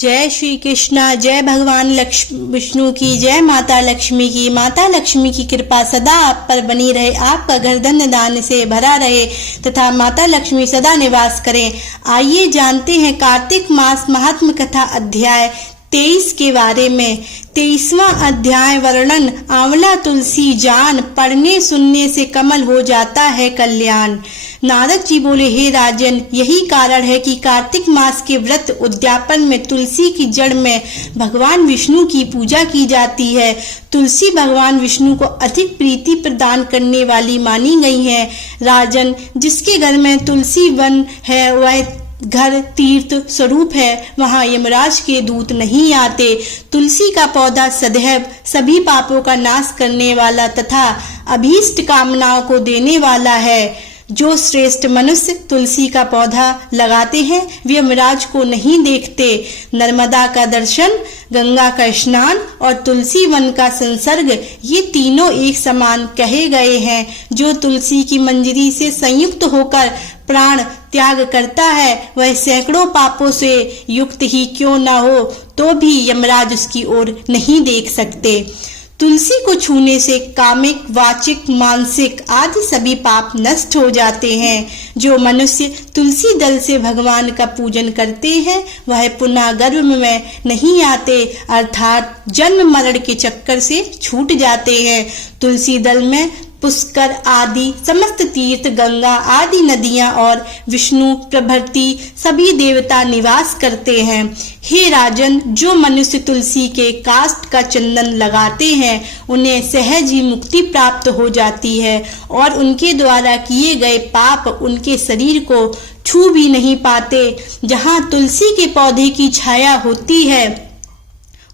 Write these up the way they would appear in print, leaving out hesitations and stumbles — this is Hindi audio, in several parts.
जय श्री कृष्णा। जय भगवान विष्णु की, जय माता लक्ष्मी की। माता लक्ष्मी की कृपा सदा आप पर बनी रहे, आपका घर धन्य दान से भरा रहे तथा माता लक्ष्मी सदा निवास करें। आइए जानते हैं कार्तिक मास महात्म कथा अध्याय 23 के बारे में। 23वां अध्याय वर्णन। आंवला तुलसी जान, पढ़ने सुनने से कमल हो जाता है कल्याण। नारद जी बोले, हे राजन, यही कारण है कि कार्तिक मास के व्रत उद्यापन में तुलसी की जड़ में भगवान विष्णु की पूजा की जाती है। तुलसी भगवान विष्णु को अधिक प्रीति प्रदान करने वाली मानी गई है। राजन, जिसके घर में तुलसी वन है वह घर तीर्थ स्वरूप है, वहाँ यमराज के दूत नहीं आते। तुलसी का पौधा सदैव सभी पापों का नाश करने वाला तथा अभीष्ट कामनाओं को देने वाला है। जो श्रेष्ठ मनुष्य तुलसी का पौधा लगाते हैं वे यमराज को नहीं देखते। नर्मदा का दर्शन, गंगा का स्नान और तुलसी वन का संसर्ग, ये तीनों एक समान कहे गए हैं। जो तुलसी की मंजरी से संयुक्त होकर प्राण त्याग करता है वह सैकड़ों पापों से युक्त ही क्यों न हो तो भी यमराज उसकी ओर नहीं देख सकते। तुलसी को छूने से कामिक, वाचिक, मानसिक आदि सभी पाप नष्ट हो जाते हैं। जो मनुष्य तुलसी दल से भगवान का पूजन करते हैं वह पुनः गर्भ में नहीं आते, अर्थात जन्म मरण के चक्कर से छूट जाते हैं। तुलसी दल में पुष्कर आदि समस्त तीर्थ, गंगा आदि नदियां और विष्णु प्रभृति सभी देवता निवास करते हैं। हे राजन, जो मनुष्य तुलसी के काष्ठ का चंदन लगाते हैं उन्हें सहज ही मुक्ति प्राप्त हो जाती है और उनके द्वारा किए गए पाप उनके शरीर को छू भी नहीं पाते। जहाँ तुलसी के पौधे की छाया होती है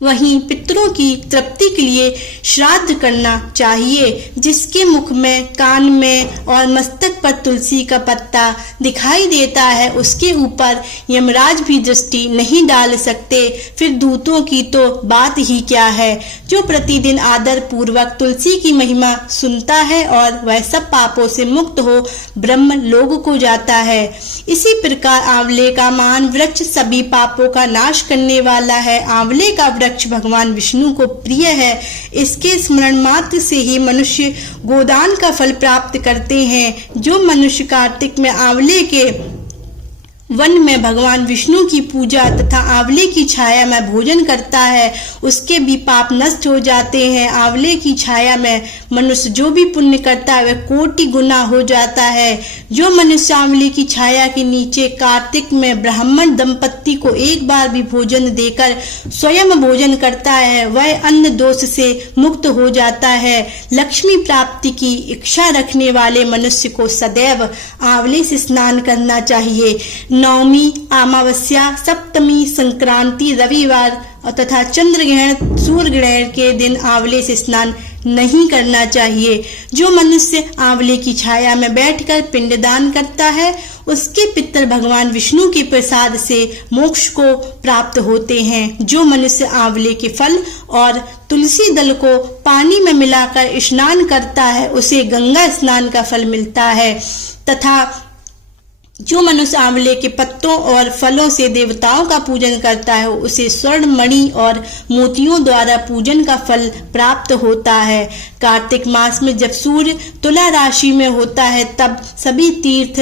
वहीं पितरों की तृप्ति के लिए श्राद्ध करना चाहिए। जिसके मुख में, कान में और मस्तक पर तुलसी का पत्ता दिखाई देता है उसके ऊपर यमराज भी दृष्टि नहीं डाल सकते, फिर दूतों की तो बात ही क्या है। जो प्रतिदिन आदर पूर्वक तुलसी की महिमा सुनता है और वह सब पापों से मुक्त हो ब्रह्म लोक को जाता है। इसी प्रकार आंवले का मान वृक्ष सभी पापों का नाश करने वाला है। आंवले का वृक्ष भगवान विष्णु को प्रिय है। इसके स्मरण मात्र से ही मनुष्य गोदान का फल प्राप्त करते हैं। जो मनुष्य कार्तिक में आंवले के वन में भगवान विष्णु की पूजा तथा आंवले की छाया में भोजन करता है उसके भी पाप नष्ट हो जाते हैं। आंवले की छाया में मनुष्य जो भी पुण्य करता है वह कोटि गुना हो जाता है। जो मनुष्य आंवले की छाया के नीचे कार्तिक में ब्राह्मण दंपत्ति को एक बार भी भोजन देकर स्वयं भोजन करता है वह अन्न दोष से मुक्त हो जाता है। लक्ष्मी प्राप्ति की इच्छा रखने वाले मनुष्य को सदैव आंवले से स्नान करना चाहिए। नवमी, अमावस्या, सप्तमी, संक्रांति, रविवार तथा चंद्र ग्रहण, सूर्य ग्रहण के दिन आंवले से स्नान नहीं करना चाहिए। जो मनुष्य आंवले की छाया में बैठकर पिंडदान करता है उसके पितर भगवान विष्णु के प्रसाद से मोक्ष को प्राप्त होते हैं। जो मनुष्य आंवले के फल और तुलसी दल को पानी में मिलाकर स्नान करता है उसे गंगा स्नान का फल मिलता है तथा जो मनुष्य आंवले के पत्तों और फलों से देवताओं का पूजन करता है उसे स्वर्ण, मणि और मोतियों द्वारा पूजन का फल प्राप्त होता है। कार्तिक मास में जब सूर्य तुला राशि में होता है तब सभी तीर्थ,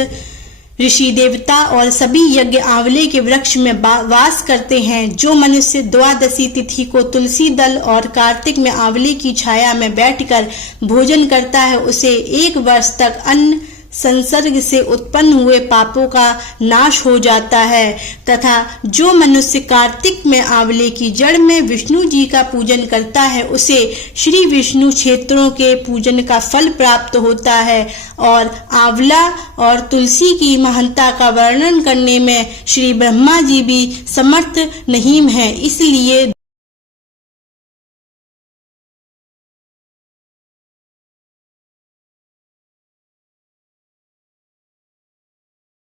ऋषि, देवता और सभी यज्ञ आंवले के वृक्ष में वास करते हैं। जो मनुष्य द्वादशी तिथि को तुलसी दल और कार्तिक में आंवले की छाया में बैठकर भोजन करता है उसे 1 वर्ष तक अन्न संसर्ग से उत्पन्न हुए पापों का नाश हो जाता है तथा जो मनुष्य कार्तिक में आंवले की जड़ में विष्णु जी का पूजन करता है उसे श्री विष्णु क्षेत्रों के पूजन का फल प्राप्त होता है। और आंवला और तुलसी की महानता का वर्णन करने में श्री ब्रह्मा जी भी समर्थ नहीं है, इसलिए